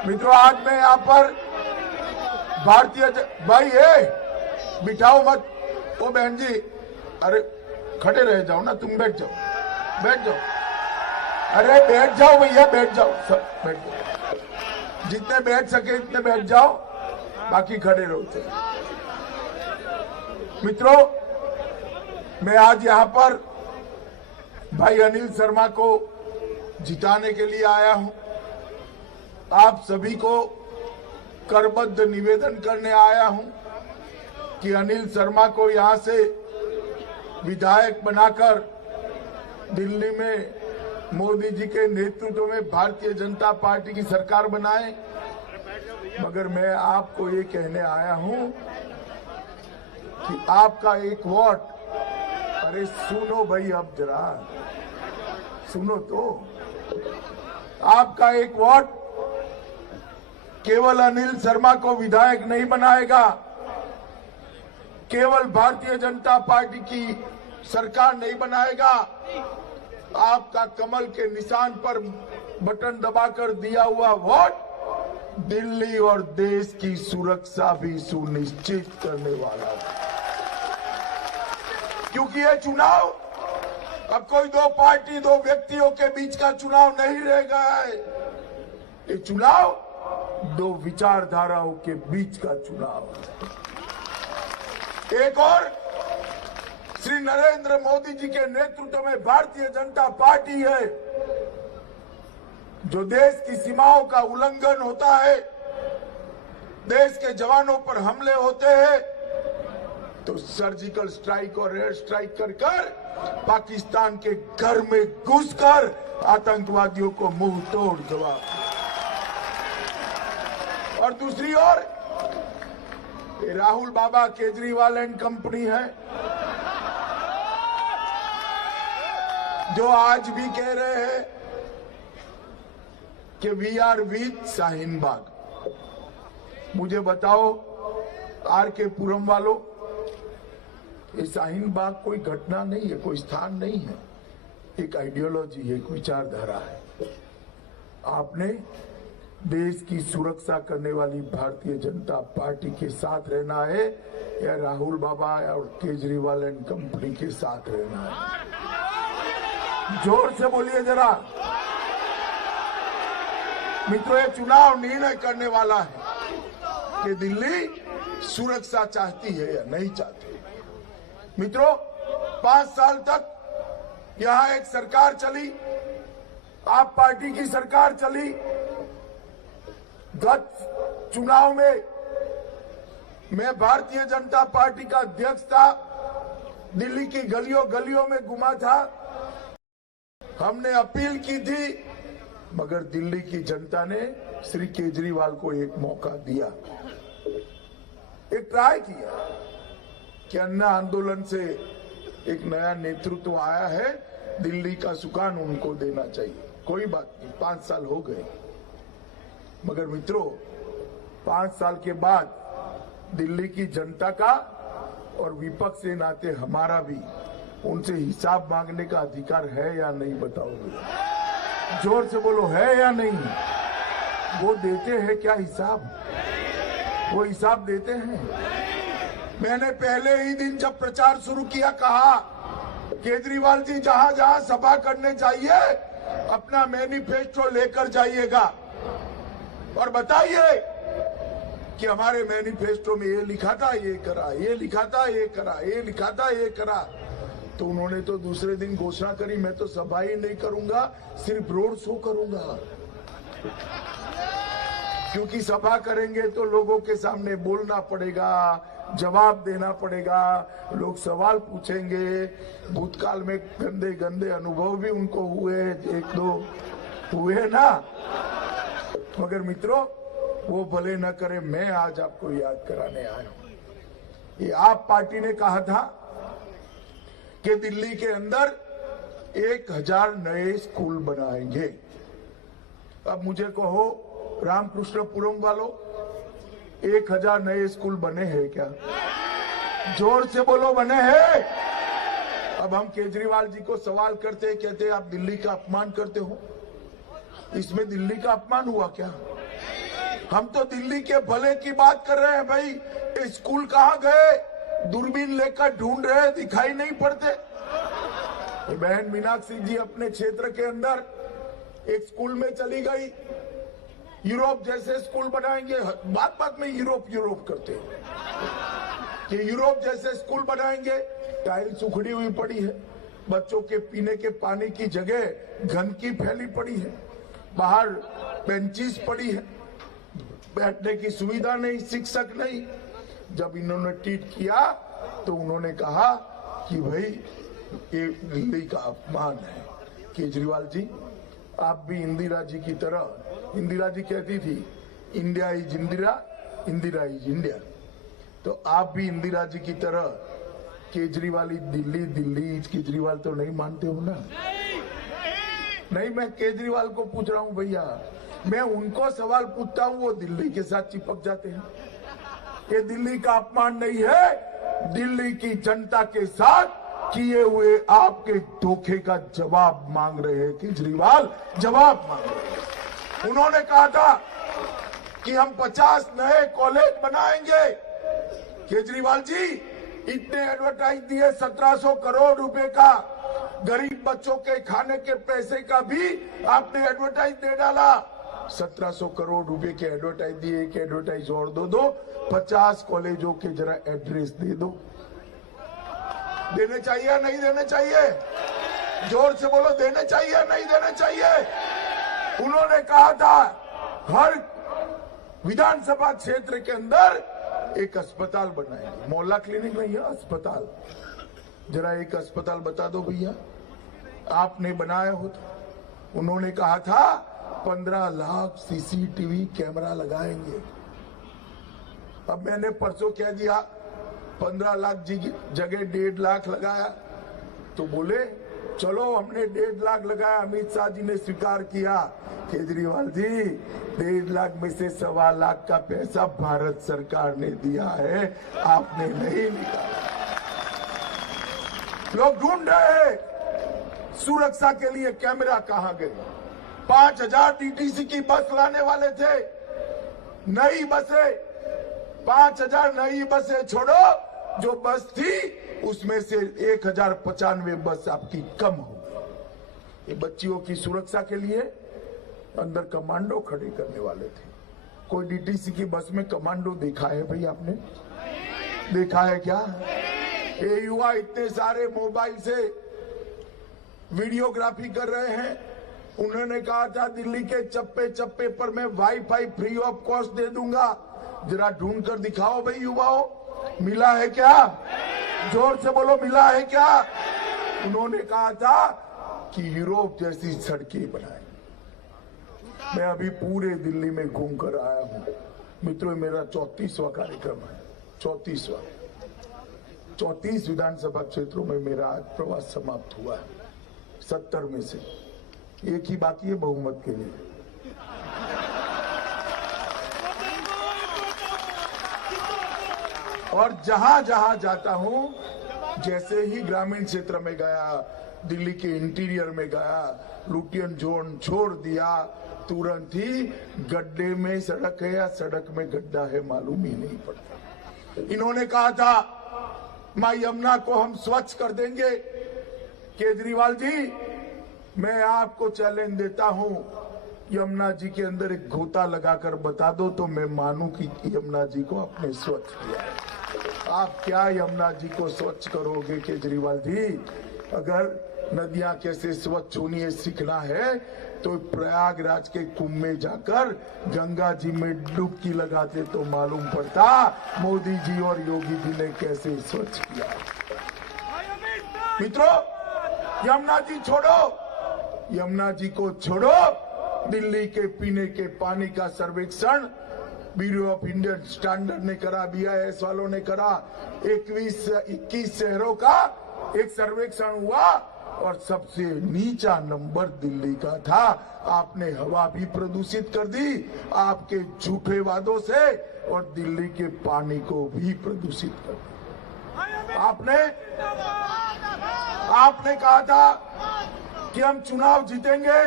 मित्रों, आज मैं यहाँ पर भाई बिठाओ मत। ओ बहन जी, अरे खड़े रह जाओ ना, तुम बैठ जाओ, बैठ जाओ। अरे बैठ जाओ भैया, बैठ जाओ, सब बैठ जाओ, जितने बैठ सके इतने बैठ जाओ, बाकी खड़े रहो। मित्रों, मैं आज यहाँ पर भाई अनिल शर्मा को जिताने के लिए आया हूं। आप सभी को करबद्ध निवेदन करने आया हूं कि अनिल शर्मा को यहां से विधायक बनाकर दिल्ली में मोदी जी के नेतृत्व में भारतीय जनता पार्टी की सरकार बनाए। मगर मैं आपको ये कहने आया हूं कि आपका एक वोट, अरे सुनो भाई, अब जरा सुनो तो, आपका एक वोट केवल अनिल शर्मा को विधायक नहीं बनाएगा, केवल भारतीय जनता पार्टी की सरकार नहीं बनाएगा, आपका कमल के निशान पर बटन दबाकर दिया हुआ वोट दिल्ली और देश की सुरक्षा भी सुनिश्चित करने वाला है। क्योंकि ये चुनाव अब कोई दो पार्टी, दो व्यक्तियों के बीच का चुनाव नहीं रह गया है। ये चुनाव दो विचारधाराओं के बीच का चुनाव है। एक और श्री नरेंद्र मोदी जी के नेतृत्व में भारतीय जनता पार्टी है, जो देश की सीमाओं का उल्लंघन होता है, देश के जवानों पर हमले होते हैं तो सर्जिकल स्ट्राइक और एयर स्ट्राइक कर पाकिस्तान के घर में घुसकर आतंकवादियों को मुंह तोड़ जवाब। और दूसरी ओर राहुल बाबा केजरीवाल एंड कंपनी है, जो आज भी कह रहे हैं कि we are with Shaheen Bagh. मुझे बताओ आर.के. पुरम वालों, ये शाहीन बाग कोई घटना नहीं है, कोई स्थान नहीं है, एक आइडियोलॉजी है, एक विचारधारा है। आपने देश की सुरक्षा करने वाली भारतीय जनता पार्टी के साथ रहना है या राहुल बाबा और केजरीवाल एंड कंपनी के साथ रहना है? जोर से बोलिए जरा। मित्रों, ये चुनाव निर्णय करने वाला है कि दिल्ली सुरक्षा चाहती है या नहीं चाहती। मित्रों, 5 साल तक यहां एक सरकार चली, आप पार्टी की सरकार चली। गत चुनाव में मैं भारतीय जनता पार्टी का अध्यक्ष था, दिल्ली की गलियों गलियों में घुमा था, हमने अपील की थी, मगर दिल्ली की जनता ने श्री केजरीवाल को एक मौका दिया, एक ट्राई किया कि अन्ना आंदोलन से एक नया नेतृत्व आया है, दिल्ली का सुकान उनको देना चाहिए। कोई बात नहीं, 5 साल हो गए। मगर मित्रों, 5 साल के बाद दिल्ली की जनता का और विपक्ष के नाते हमारा भी उनसे हिसाब मांगने का अधिकार है या नहीं, बताओगे? जोर से बोलो, है या नहीं? वो देते हैं क्या हिसाब? वो हिसाब देते हैं। मैंने पहले ही दिन जब प्रचार शुरू किया कहा, केजरीवाल जी जहां जहां सभा करने चाहिए अपना मैनिफेस्टो लेकर जाइएगा और बताइए कि हमारे मैनिफेस्टो में ये लिखा था, ये करा, ये लिखा था, ये करा, ये लिखा था, ये करा। तो उन्होंने तो दूसरे दिन घोषणा करी, मैं तो सभा ही नहीं करूंगा, सिर्फ रोड शो करूंगा। क्योंकि सभा करेंगे तो लोगों के सामने बोलना पड़ेगा, जवाब देना पड़ेगा, लोग सवाल पूछेंगे। भूतकाल में गंदे गंदे अनुभव भी उनको हुए, 1-2 हुए ना। मगर मित्रों, वो भले न करे, मैं आज आपको याद कराने आया हूं। ये आप पार्टी ने कहा था कि दिल्ली के अंदर 1000 नए स्कूल बनाएंगे। अब मुझे कहो रामकृष्णपुरम वालों, 1000 नए स्कूल बने हैं क्या? जोर से बोलो, बने हैं? अब हम केजरीवाल जी को सवाल करते, कहते आप दिल्ली का अपमान करते हो। इसमें दिल्ली का अपमान हुआ क्या? हम तो दिल्ली के भले की बात कर रहे हैं भाई। ये स्कूल कहाँ गए? दूरबीन लेकर ढूंढ रहे, दिखाई नहीं पड़ते। बहन मीनाक्षी जी अपने क्षेत्र के अंदर एक स्कूल में चली गई। यूरोप जैसे स्कूल बनाएंगे, बात बात में यूरोप करते हैं कि यूरोप जैसे स्कूल बनाएंगे। टाइल्स उखड़ी हुई पड़ी है, बच्चों के पीने के पानी की जगह गंदगी फैली पड़ी है, बाहर बेंचेस पड़ी है, बैठने की सुविधा नहीं, शिक्षक नहीं। जब इन्होंने ट्वीट किया तो उन्होंने कहा कि भाई ये दिल्ली का अपमान है। केजरीवाल जी, आप भी इंदिरा जी की तरह, इंदिरा जी कहती थी India is Indira, Indira is India, तो आप भी इंदिरा जी की तरह केजरीवाल दिल्ली, दिल्ली इज केजरीवाल तो नहीं मानते हो ना? नहीं, मैं केजरीवाल को पूछ रहा हूं भैया, मैं उनको सवाल पूछता हूं, वो दिल्ली के साथ चिपक जाते हैं। ये दिल्ली का अपमान नहीं है, दिल्ली की जनता के साथ किए हुए आपके धोखे का जवाब मांग रहे हैं केजरीवाल, जवाब मांग रहे हैं। उन्होंने कहा था कि हम 50 नए कॉलेज बनाएंगे। केजरीवाल जी, इतने एडवर्टाइज दिए, 1700 करोड़ रुपए का, गरीब बच्चों के खाने के पैसे का भी आपने एडवर्टाइज दे डाला। 1700 करोड़ रुपए के एडवर्टाइज दिए, एक एडवर्टाइज और दो 50 कॉलेजों के जरा एड्रेस दे दो। देने चाहिए या नहीं देने चाहिए? जोर से बोलो, देने चाहिए या नहीं देने चाहिए? उन्होंने कहा था हर विधानसभा क्षेत्र के अंदर एक अस्पताल बनाएंगे। मोहल्ला क्लिनिक नहीं है, अस्पताल। जरा एक अस्पताल बता दो भैया, आपने बनाया हो तो। उन्होंने कहा था 15 लाख सीसीटीवी कैमरा लगाएंगे। अब मैंने परसों कह दिया 15 लाख जगह 1.5 लाख लगाया, तो बोले चलो हमने 1.5 लाख लगाया। अमित शाह जी ने स्वीकार किया, केजरीवाल जी 1.5 लाख में से 1.25 लाख का पैसा भारत सरकार ने दिया है, आपने नहीं निकाला। लोग ढूंढ रहे हैं सुरक्षा के लिए कैमरा कहां गए। 5000 डीटीसी की बस लाने वाले थे, नई बसें, 5000 नई बसें छोड़ो, जो बस थी उसमें से 1095 बस आपकी कम हो गई। ये बच्चियों की सुरक्षा के लिए अंदर कमांडो खड़े करने वाले थे। कोई डीटीसी की बस में कमांडो देखा है भाई? आपने देखा है क्या? ये युवा इतने सारे मोबाइल से वीडियोग्राफी कर रहे हैं। उन्होंने कहा था दिल्ली के चप्पे चप्पे पर मैं वाईफाई फ्री ऑफ कॉस्ट दे दूंगा। जरा ढूंढ कर दिखाओ भाई युवाओं, मिला है क्या? जोर से बोलो, मिला है क्या? उन्होंने कहा था कि यूरोप जैसी सड़कें बनाए। मैं अभी पूरे दिल्ली में घूम कर आया हूं मित्रों, मेरा 34वां कार्यक्रम है, 34वां। 34 विधानसभा क्षेत्रों में मेरा आज प्रवास समाप्त हुआ है। 70 में से एक ही बाकी है बहुमत के लिए। और जहां जहां जाता हूं, जैसे ही ग्रामीण क्षेत्र में गया, दिल्ली के इंटीरियर में गया, लुटियन जोन छोड़ दिया, तुरंत ही गड्ढे में सड़क है या सड़क में गड्ढा है मालूम ही नहीं पड़ता। इन्होंने कहा था मां यमुना को हम स्वच्छ कर देंगे। केजरीवाल जी, मैं आपको चैलेंज देता हूं, यमुना जी के अंदर एक गोता लगाकर बता दो तो मैं मानूं कि यमुना जी को आपने स्वच्छ किया। आप क्या यमुना जी को स्वच्छ करोगे केजरीवाल जी? अगर नदियां कैसे स्वच्छ होनी है सीखना है तो प्रयागराज के कुंभ में जाकर गंगा जी में डुबकी लगाते तो मालूम पड़ता मोदी जी और योगी जी ने कैसे स्वच्छ किया। मित्रों, यमुना जी छोड़ो, यमुना जी को छोड़ो। दिल्ली के पीने के पानी का सर्वेक्षण ब्यूरो ऑफ इंडियन स्टैंडर्ड ने करा, BIS वालों ने करा। 21 शहरों का एक सर्वेक्षण हुआ और सबसे नीचा नंबर दिल्ली का था। आपने हवा भी प्रदूषित कर दी आपके झूठे वादों से, और दिल्ली के पानी को भी प्रदूषित कर दिया। आपने कहा था कि हम चुनाव जीतेंगे,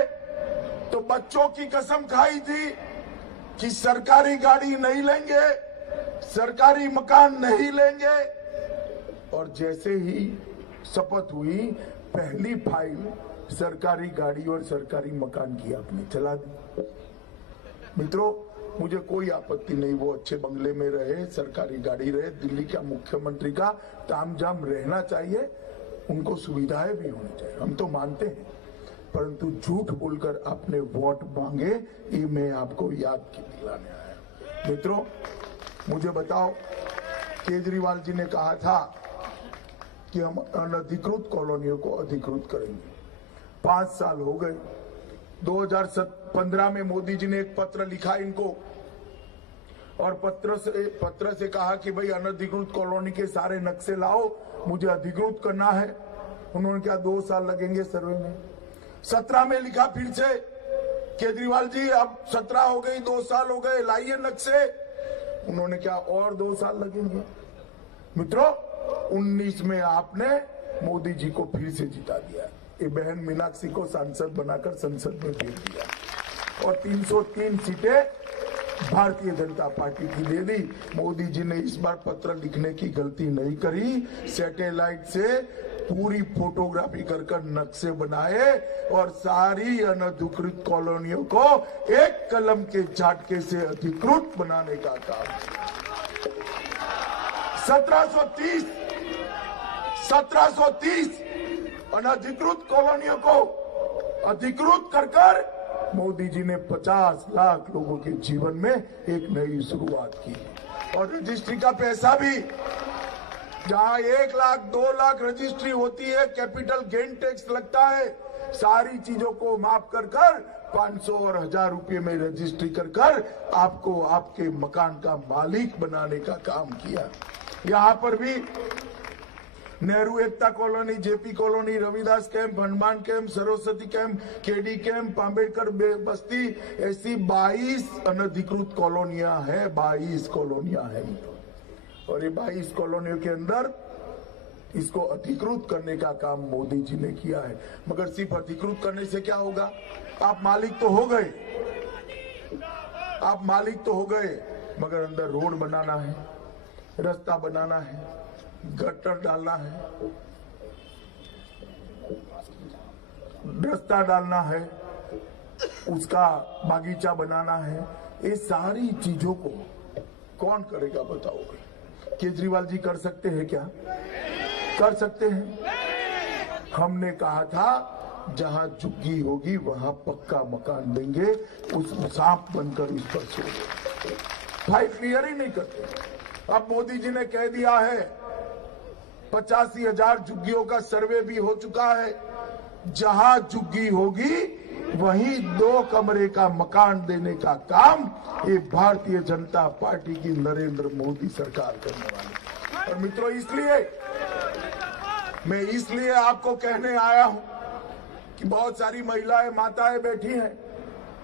तो बच्चों की कसम खाई थी कि सरकारी गाड़ी नहीं लेंगे, सरकारी मकान नहीं लेंगे, और जैसे ही शपथ हुई पहली फाइल सरकारी गाड़ी और सरकारी मकान की आपने चला दी। मित्रों, मुझे कोई आपत्ति नहीं, वो अच्छे बंगले में रहे, सरकारी गाड़ी रहे, दिल्ली का मुख्यमंत्री का तामझाम रहना चाहिए, उनको सुविधाएं भी होनी चाहिए, हम तो मानते हैं, परंतु झूठ बोलकर आपने वोट मांगे, ये मैं आपको याद दिलाने आया। मित्रों, मुझे बताओ, केजरीवाल जी ने कहा था कि हम अनधिकृत कॉलोनियों को अधिकृत करेंगे। 5 साल हो गए। 2015 में मोदी जी ने एक पत्र लिखा इनको, और पत्र से कहा कि भाई अनधिकृत कॉलोनी के सारे नक्शे लाओ, मुझे अधिकृत करना है। उन्होंने क्या 2 साल लगेंगे सर्वे में। 17 में लिखा फिर से, केजरीवाल जी अब 17 हो गई, 2 साल हो गए, लाइए नक्शे। उन्होंने क्या और 2 साल लगेंगे। मित्रों, 19 में आपने मोदी जी को फिर से जिता दिया, ये बहन मीनाक्षी को सांसद बनाकर संसद में भेज दिया, और 303 सीटें भारतीय जनता पार्टी की दे दी। मोदी जी ने इस बार पत्र लिखने की गलती नहीं करी, सैटेलाइट से पूरी फोटोग्राफी कर नक्शे बनाए और सारी अनधिकृत कॉलोनियों को एक कलम के झटके से अधिकृत बनाने का काम। 1730 अनधिकृत कॉलोनियों को अधिकृत कर मोदी जी ने 50 लाख लोगों के जीवन में एक नई शुरुआत की। और रजिस्ट्री का पैसा भी, जहां 1 लाख 2 लाख रजिस्ट्री होती है, कैपिटल गेन टैक्स लगता है, सारी चीजों को माफ कर 500 और 1000 रुपये में रजिस्ट्री कर आपको आपके मकान का मालिक बनाने का काम किया। यहाँ पर भी Nehru Ekta colony, JP colony, Ravidas camp, Hanuman camp, Saraswati camp, KD camp, Ambedkar Basti, ऐसी 22 अनधिकृत कॉलोनियां हैं, 22 कॉलोनियां हैं। और ये 22 कॉलोनियों के अंदर इसको अधिकृत करने का काम मोदी जी ने किया है। मगर सिर्फ अधिकृत करने से क्या होगा? आप मालिक तो हो गए, आप मालिक तो हो गए, मगर अंदर रोड बनाना है, रास्ता बनाना है, गटर डालना है, रास्ता डालना है, उसका बागीचा बनाना है। ये सारी चीजों को कौन करेगा बताओगे? केजरीवाल जी कर सकते हैं क्या? कर सकते हैं। हमने कहा था जहां झुग्गी होगी वहां पक्का मकान देंगे, उस सांप बनकर उस पर सो। भाई क्लियर ही नहीं करते। अब मोदी जी ने कह दिया है 85,000 झुग्गियों का सर्वे भी हो चुका है, जहां झुग्गी होगी वहीं 2 कमरे का मकान देने का काम ये भारतीय जनता पार्टी की नरेंद्र मोदी सरकार करने वाली है। और मित्रों, इसलिए आपको कहने आया हूं कि बहुत सारी महिलाएं, माताएं बैठी हैं,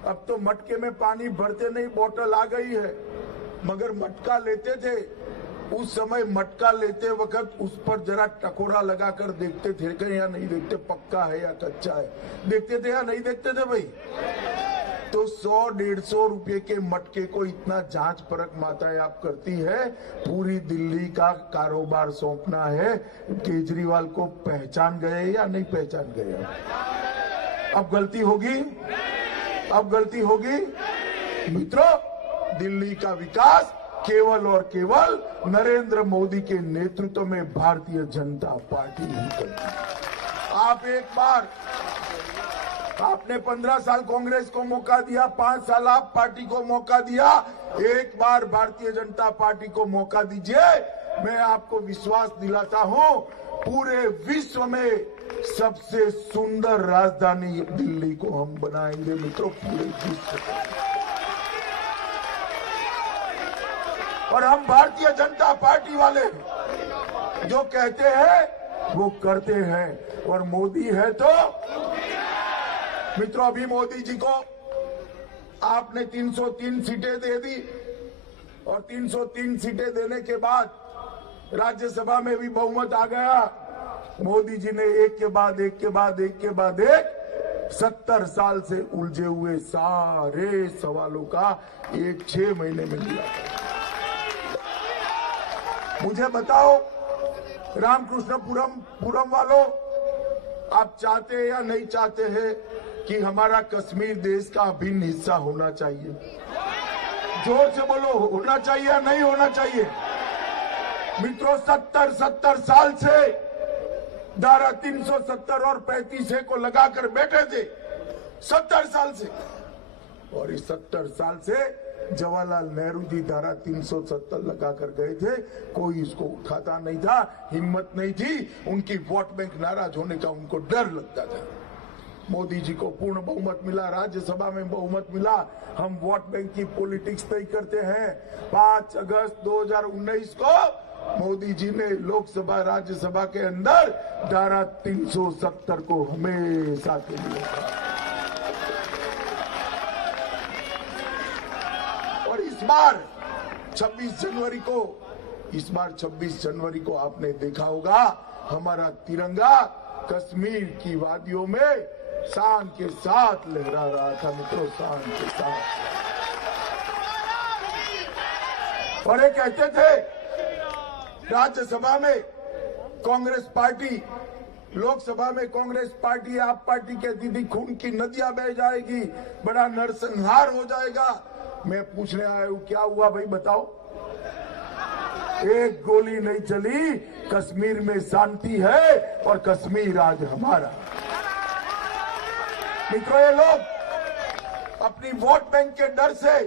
अब तो मटके में पानी भरते नहीं, बोतल आ गई है, मगर मटका लेते थे, उस समय मटका लेते वक्त उस पर जरा टकोरा लगाकर देखते थे कि या नहीं देखते, पक्का है या कच्चा है, देखते थे या नहीं देखते थे भाई? तो 100-150 रुपए के मटके को इतना जांच परख माताएं आप करती है। पूरी दिल्ली का कारोबार सौंपना है, केजरीवाल को पहचान गए या नहीं पहचान गए? अब गलती होगी, अब गलती होगी। मित्रों, दिल्ली का विकास केवल और केवल नरेंद्र मोदी के नेतृत्व में भारतीय जनता पार्टी ही करती है। आप एक बार, आपने 15 साल कांग्रेस को मौका दिया, 5 साल आप पार्टी को मौका दिया, एक बार भारतीय जनता पार्टी को मौका दीजिए। मैं आपको विश्वास दिलाता हूं, पूरे विश्व में सबसे सुंदर राजधानी दिल्ली को हम बनाएंगे। मित्रों, पूरे विश्व में। और हम भारतीय जनता पार्टी वाले जो कहते हैं वो करते हैं, और मोदी है तो। मित्रों, अभी मोदी जी को आपने 303 सीटें दे दी, और 303 सीटें देने के बाद राज्यसभा में भी बहुमत आ गया। मोदी जी ने एक के बाद एक 70 साल से उलझे हुए सारे सवालों का एक 6 महीने में मिला। मुझे बताओ रामकृष्णपुरम वालों, आप चाहते हैं या नहीं चाहते हैं कि हमारा कश्मीर देश का अभिन्न हिस्सा होना चाहिए? जोर से बोलो, होना चाहिए या नहीं होना चाहिए? मित्रों, 70 साल से धारा 370 और 35A को लगाकर बैठे थे, 70 साल से। और इस 70 साल से जवाहरलाल नेहरू जी धारा 370 लगाकर गए थे, कोई इसको उठाता नहीं था, हिम्मत नहीं थी। उनकी वोट बैंक नाराज होने का उनको डर लगता था। मोदी जी को पूर्ण बहुमत मिला, राज्यसभा में बहुमत मिला। हम वोट बैंक की पॉलिटिक्स नहीं करते हैं। 5 अगस्त 2019 को मोदी जी ने लोकसभा राज्यसभा के अंदर धारा 370 को हमेशा के लिए, और इस बार 26 जनवरी को आपने देखा होगा हमारा तिरंगा कश्मीर की वादियों में शान के साथ लहरा रहा था। मित्रों, शान के साथ। और ये कहते थे राज्यसभा में कांग्रेस पार्टी, लोकसभा में कांग्रेस पार्टी, आप पार्टी कहती थी खून की नदियां बह जाएगी, बड़ा नरसंहार हो जाएगा। मैं पूछने आया हूं, क्या हुआ भाई बताओ? एक गोली नहीं चली, कश्मीर में शांति है और कश्मीर आज हमारा। मित्रों, ये लोग अपनी वोट बैंक के डर से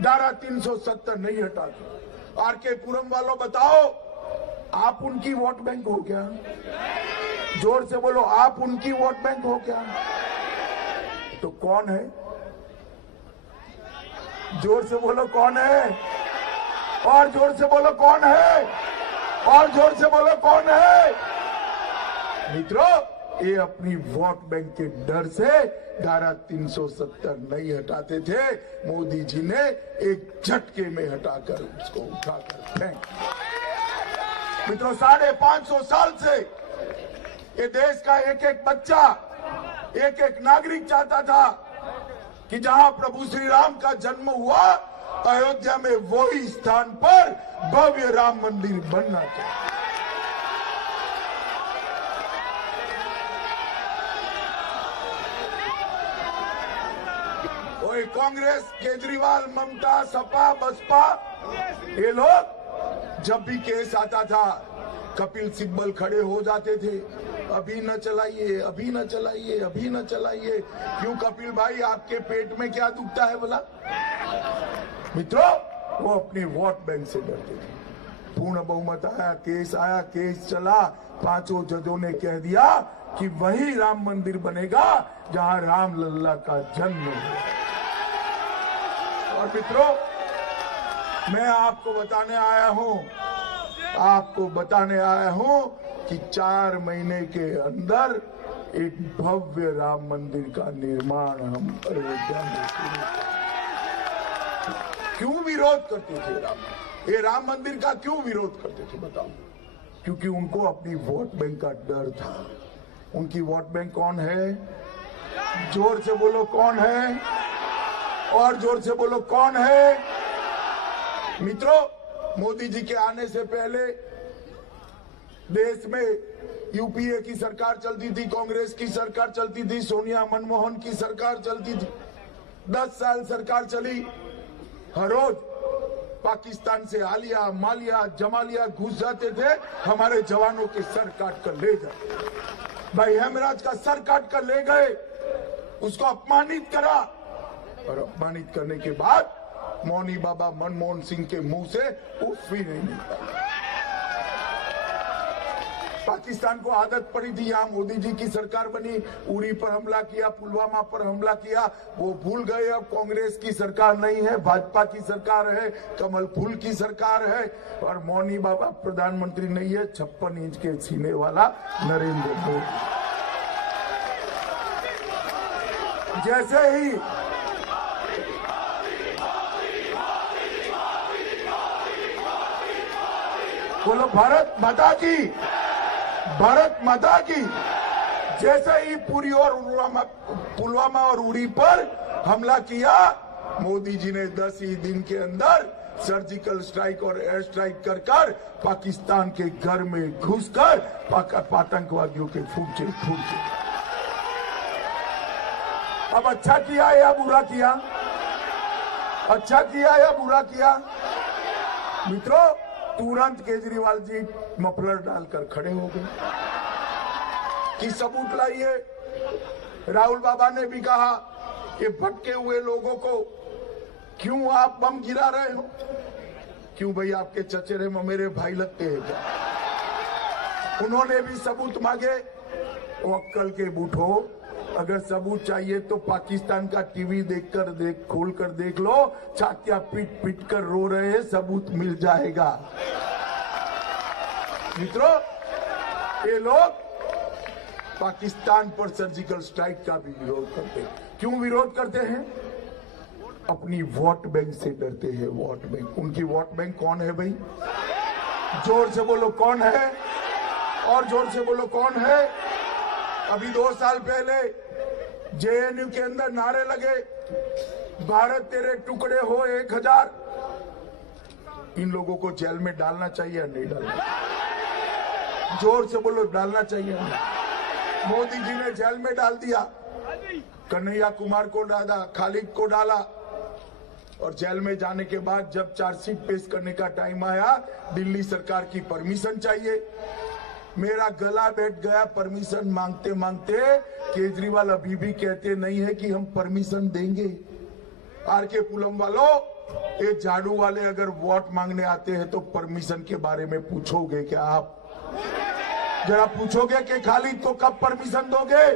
धारा 370 नहीं हटाते। आरके पुरम वालों, बताओ, आप उनकी वोट बैंक हो क्या? जोर से बोलो, आप उनकी वोट बैंक हो क्या? तो कौन है? जोर से बोलो, कौन है? और जोर से बोलो, कौन है? और जोर से बोलो, कौन है? मित्रों, ये अपनी वोट बैंक के डर से धारा 370 नहीं हटाते थे। मोदी जी ने एक झटके में हटाकर उसको उठाकर फेंक। मित्रों, 550 साल से ये देश का एक एक बच्चा, एक एक नागरिक चाहता था कि जहां प्रभु श्री राम का जन्म हुआ, अयोध्या में वही स्थान पर भव्य राम मंदिर बनना चाहिए। कांग्रेस, केजरीवाल, ममता, सपा, बसपा, ये लोग जब भी केस आता था कपिल सिब्बल खड़े हो जाते थे, अभी न चलाइए, अभी न चलाइए, अभी न चलाइए। क्यों कपिल भाई, आपके पेट में क्या दुखता है बोला? मित्रों, वो अपने वोट बैंक से डरते थे। पूर्ण बहुमत आया, केस चला, 5 जजों ने कह दिया कि वही राम मंदिर बनेगा जहां राम लल्ला का जन्म हुआ। और मित्रों, मैं आपको बताने आया हूं कि 4 महीने के अंदर एक भव्य राम मंदिर का निर्माण हम अयोध्या में शुरू करेंगे। क्यों विरोध करते थे ये राम मंदिर का क्यों विरोध करते थे बताओ? क्योंकि उनको अपनी वोट बैंक का डर था। उनकी वोट बैंक कौन है? जोर से बोलो, कौन है? और जोर से बोलो, कौन है? मित्रों, मोदी जी के आने से पहले देश में यूपीए की सरकार चलती थी, कांग्रेस की सरकार चलती थी, सोनिया मनमोहन की सरकार चलती थी। 10 साल सरकार चली। हर रोज पाकिस्तान से आलिया, मालिया, जमालिया घुस जाते थे, हमारे जवानों के सर काट कर ले जाते। भाई हेमराज का सर काट कर ले गए, उसको अपमानित करा, और अपमानित करने के बाद मौनी बाबा मनमोहन सिंह के मुंह से उफ भी नहीं निकला। पाकिस्तान को आदत पड़ी थी, यहां मोदी जी की सरकार बनी, उरी पर हमला किया, पुलवामा पर हमला किया, वो भूल गए अब कांग्रेस की सरकार नहीं है, भाजपा की सरकार है, कमल फूल की सरकार है, और मौनी बाबा प्रधानमंत्री नहीं है, 56 इंच के सीने वाला नरेंद्र मोदी। जैसे ही बोलो भारत माता की, भारत माता की, जैसे ही पुलवामा और उरी पर हमला किया, मोदी जी ने 10 ही दिन के अंदर सर्जिकल स्ट्राइक और एयर स्ट्राइक कर पाकिस्तान के घर में घुसकर आतंकवादियों के फूटे। अब अच्छा किया या बुरा किया? अच्छा किया या बुरा किया? मित्रों, तुरंत केजरीवाल जी मफलर डालकर खड़े हो गए कि सबूत लाइए। राहुल बाबा ने भी कहा कि भटके हुए लोगों को क्यों आप बम गिरा रहे हो? क्यों भाई, आपके चचेरे ममेरे भाई लगते हैं क्या? उन्होंने भी सबूत मांगे। वो अक्कल के बूढ़ो, अगर सबूत चाहिए तो पाकिस्तान का टीवी खोल कर देख लो, छातियां पीट कर रो रहे हैं, सबूत मिल जाएगा। मित्रों, ये लोग पाकिस्तान पर सर्जिकल स्ट्राइक का भी विरोध करते हैं। क्यों विरोध करते हैं? अपनी वोट बैंक से डरते हैं। वोट बैंक, उनकी वोट बैंक कौन है भाई? जोर से बोलो कौन है, और जोर से बोलो कौन है? अभी 2 साल पहले जेएनयू के अंदर नारे लगे, भारत तेरे टुकड़े हो 1000। इन लोगों को जेल में डालना चाहिए या नहीं डालना? जोर से बोलो, डालना चाहिए। मोदी जी ने जेल में डाल दिया, कन्हैया कुमार को डाला, खालिद को डाला, और जेल में जाने के बाद जब चार्जशीट पेश करने का टाइम आया, दिल्ली सरकार की परमिशन चाहिए। मेरा गला बैठ गया परमिशन मांगते मांगते। केजरीवाल अभी भी कहते नहीं है कि हम परमिशन देंगे। आरके पुलम वालों, ये झाड़ू वाले अगर वोट मांगने आते हैं तो परमिशन के बारे में पूछोगे क्या? आप जरा पूछोगे कि खालिद को कब परमिशन दोगे?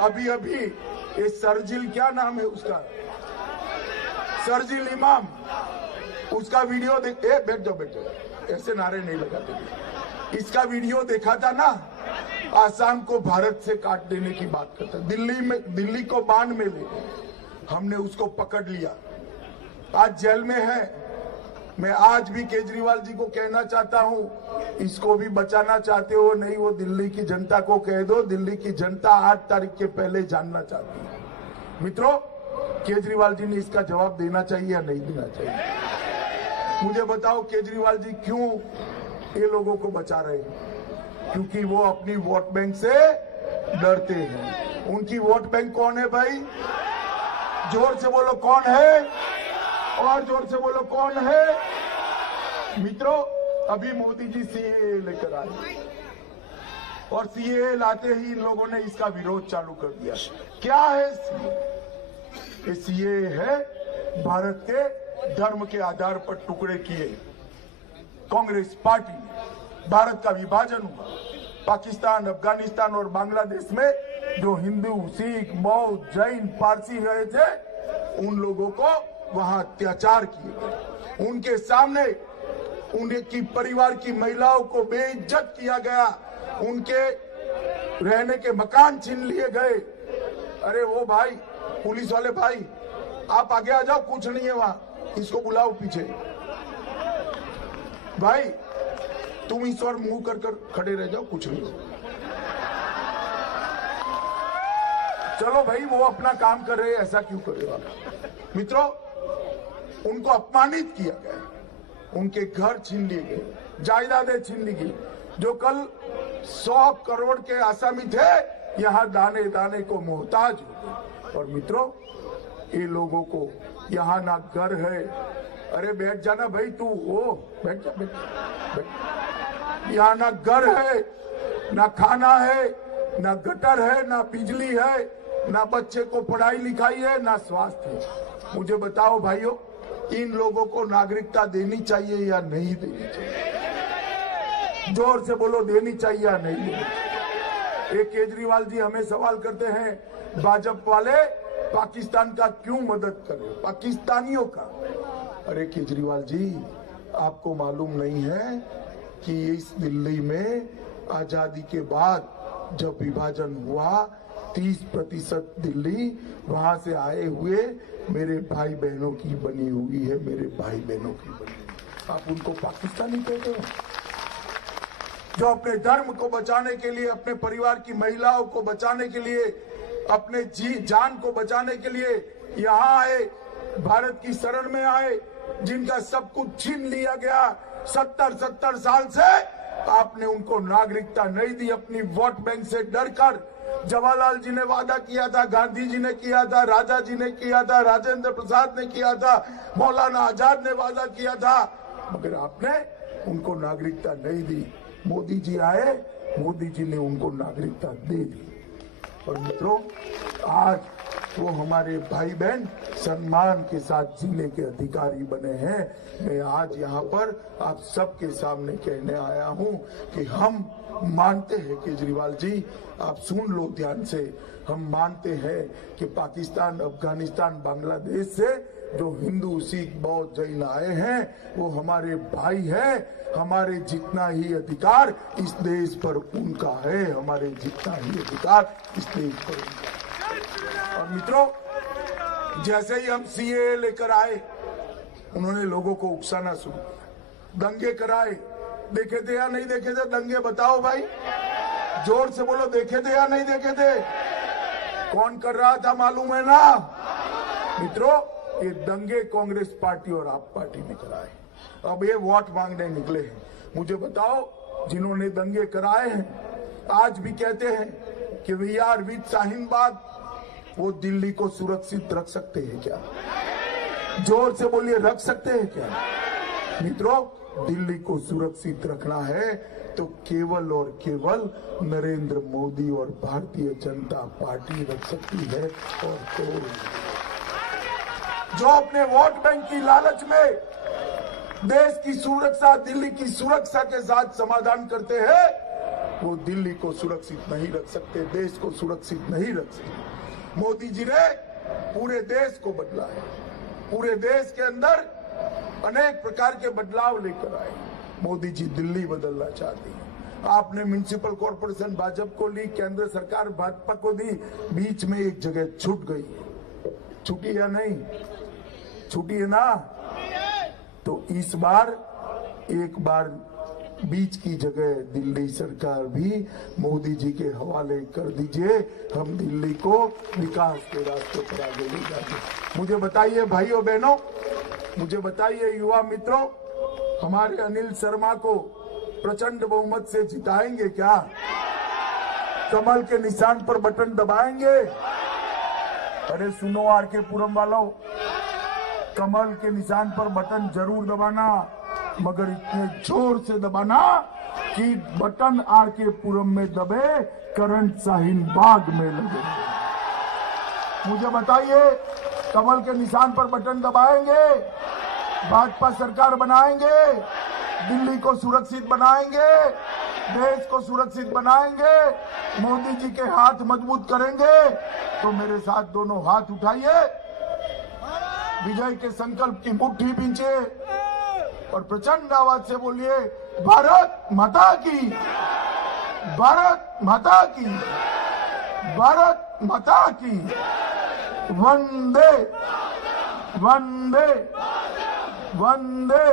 अभी ये सरजिल, क्या नाम है उसका, सरजिल इमाम, उसका वीडियो देख। बैठ जाओ, ऐसे नारे नहीं लगाते। इसका वीडियो देखा था ना, आसाम को भारत से काट देने की बात करता, दिल्ली को बांध में ले। हमने उसको पकड़ लिया, आज जेल में है। मैं आज भी केजरीवाल जी को कहना चाहता हूं, इसको भी बचाना चाहते हो नहीं, वो दिल्ली की जनता को कह दो। दिल्ली की जनता 8 तारीख के पहले जानना चाहती है। मित्रों, केजरीवाल जी ने इसका जवाब देना चाहिए या नहीं देना चाहिए? मुझे बताओ, केजरीवाल जी क्यों ये लोगों को बचा रहे हैं? क्योंकि वो अपनी वोट बैंक से डरते हैं। उनकी वोट बैंक कौन है भाई? जोर से बोलो कौन है, और जोर से बोलो कौन है? मित्रों, अभी मोदी जी सीएए लेकर आए, और सीएए लाते ही इन लोगों ने इसका विरोध चालू कर दिया। क्या है सीएए? सीएए है भारत के धर्म के आधार पर टुकड़े किए कांग्रेस पार्टी ने। भारत का विभाजन हुआ। पाकिस्तान, अफगानिस्तान और बांग्लादेश में जो हिंदू, सिख, बौद्ध, जैन, पारसी रहे थे, उन लोगों को वहां अत्याचार किए गए। उनके सामने उनकी परिवार की महिलाओं को बेइज्जत किया गया, उनके रहने के मकान छीन लिए गए। अरे वो भाई, पुलिस वाले भाई, आप आगे आ जाओ, कुछ नहीं है वहां, इसको बुलाओ पीछे। भाई तुम इस और मुंह कर खड़े रह जाओ, कुछ नहीं। चलो भाई, वो अपना काम कर रहे हैं, ऐसा क्यों करेगा? मित्रों, उनको अपमानित किया गया, उनके घर छीन लिए गए, जायदादें छीन ली गई। जो कल 100 करोड़ के आसामी थे, यहां दाने दाने को मोहताज हो गए। और मित्रों, ये लोगों को यहां ना घर है। अरे बैठ जाना भाई, तू ओ बैठ जा, बैठ। यहाँ ना घर है, ना खाना है, ना गटर है, ना बिजली है, ना बच्चे को पढ़ाई लिखाई है, ना स्वास्थ्य है। मुझे बताओ भाइयों, इन लोगों को नागरिकता देनी चाहिए या नहीं देनी चाहिए? जोर से बोलो, देनी चाहिए या नहीं देनी चाहिए? एक केजरीवाल जी हमें सवाल करते हैं, भाजपा वाले पाकिस्तान का क्यों मदद कर रहे हो, पाकिस्तानियों का? अरे केजरीवाल जी, आपको मालूम नहीं है कि इस दिल्ली में आजादी के बाद जब विभाजन हुआ, 30% दिल्ली वहां से आए हुए मेरे भाई बहनों की बनी हुई है, मेरे भाई बहनों की बनी हुई। आप उनको पाकिस्तानी कहते हो? जो अपने धर्म को बचाने के लिए, अपने परिवार की महिलाओं को बचाने के लिए, अपने जान को बचाने के लिए यहाँ आए, भारत की शरण में आए, जिनका सब कुछ छीन लिया गया 70 साल से, आपने उनको नागरिकता नहीं दी अपनी वोट बैंक से डरकर। जवाहरलाल जी ने वादा किया था, गांधी जी ने किया था, राजा जी ने किया था, राजेंद्र प्रसाद ने किया था, मौलाना आजाद ने वादा किया था, मगर आपने उनको नागरिकता नहीं दी। मोदी जी आए, मोदी जी ने उनको नागरिकता दे दी। और मित्रों, आज वो हमारे भाई बहन सम्मान के साथ जीने के अधिकारी बने हैं। मैं आज यहाँ पर आप सबके सामने कहने आया हूँ कि हम मानते हैं, केजरीवाल जी आप सुन लो ध्यान से, हम मानते हैं कि पाकिस्तान, अफगानिस्तान, बांग्लादेश से जो हिंदू, सिख, बौद्ध, जैन आए हैं वो हमारे भाई हैं। हमारे जितना ही अधिकार इस देश पर उनका है, हमारे जितना ही अधिकार इस देश पर उनका है। और मित्रों, जैसे ही हम सीए लेकर आए, उन्होंने लोगों को उकसाना शुरू किया, दंगे कराए। देखे थे या नहीं देखे थे दंगे? बताओ भाई, जोर से बोलो, देखे थे या नहीं देखे थे? कौन कर रहा था मालूम है ना? मित्रों, ये दंगे कांग्रेस पार्टी और आप पार्टी ने कराए। अब ये वोट मांगने निकले हैं। मुझे बताओ, जिन्होंने दंगे कराए हैं आज भी कहते हैं कि we are with Shaheen Bagh, वो दिल्ली को सुरक्षित रख सकते हैं क्या? जोर से बोलिए, रख सकते हैं क्या? मित्रों, दिल्ली को सुरक्षित रखना है तो केवल और केवल नरेंद्र मोदी और भारतीय जनता पार्टी रख सकती है। और तो जो अपने वोट बैंक की लालच में देश की सुरक्षा, दिल्ली की सुरक्षा के साथ समाधान करते हैं, वो दिल्ली को सुरक्षित नहीं रख सकते, देश को सुरक्षित नहीं रख सकते। मोदी जी ने पूरे देश को बदला है, पूरे देश के अंदर अनेक प्रकार के बदलाव लेकर आए। मोदी जी दिल्ली बदलना चाहती है। आपने म्युनिसिपल कॉर्पोरेशन भाजपा को ली, केंद्र सरकार भाजपा को दी, बीच में एक जगह छूट गई। छूटी या नहीं? छूटी है ना? तो इस बार एक बार बीच की जगह दिल्ली सरकार भी मोदी जी के हवाले कर दीजिए। हम दिल्ली को विकास के रास्ते पर आगे ले जाएंगे। मुझे बताइए भाइयों बहनों, मुझे बताइए युवा मित्रों, हमारे अनिल शर्मा को प्रचंड बहुमत से जिताएंगे क्या? कमल के निशान पर बटन दबाएंगे? अरे सुनो आर के पुरम वालों, कमल के निशान पर बटन जरूर दबाना, मगर इतने जोर से दबाना कि बटन आर के पुरम में दबे, करंट शाहीन बाग में लगे। मुझे बताइए, कमल के निशान पर बटन दबाएंगे, भाजपा सरकार बनाएंगे, दिल्ली को सुरक्षित बनाएंगे, देश को सुरक्षित बनाएंगे, मोदी जी के हाथ मजबूत करेंगे? तो मेरे साथ दोनों हाथ उठाइए, विजय के संकल्प की मुट्ठी पीछे और प्रचंड आवाज से बोलिए, भारत माता की, भारत माता की, भारत माता की, वंदे वंदे वंदे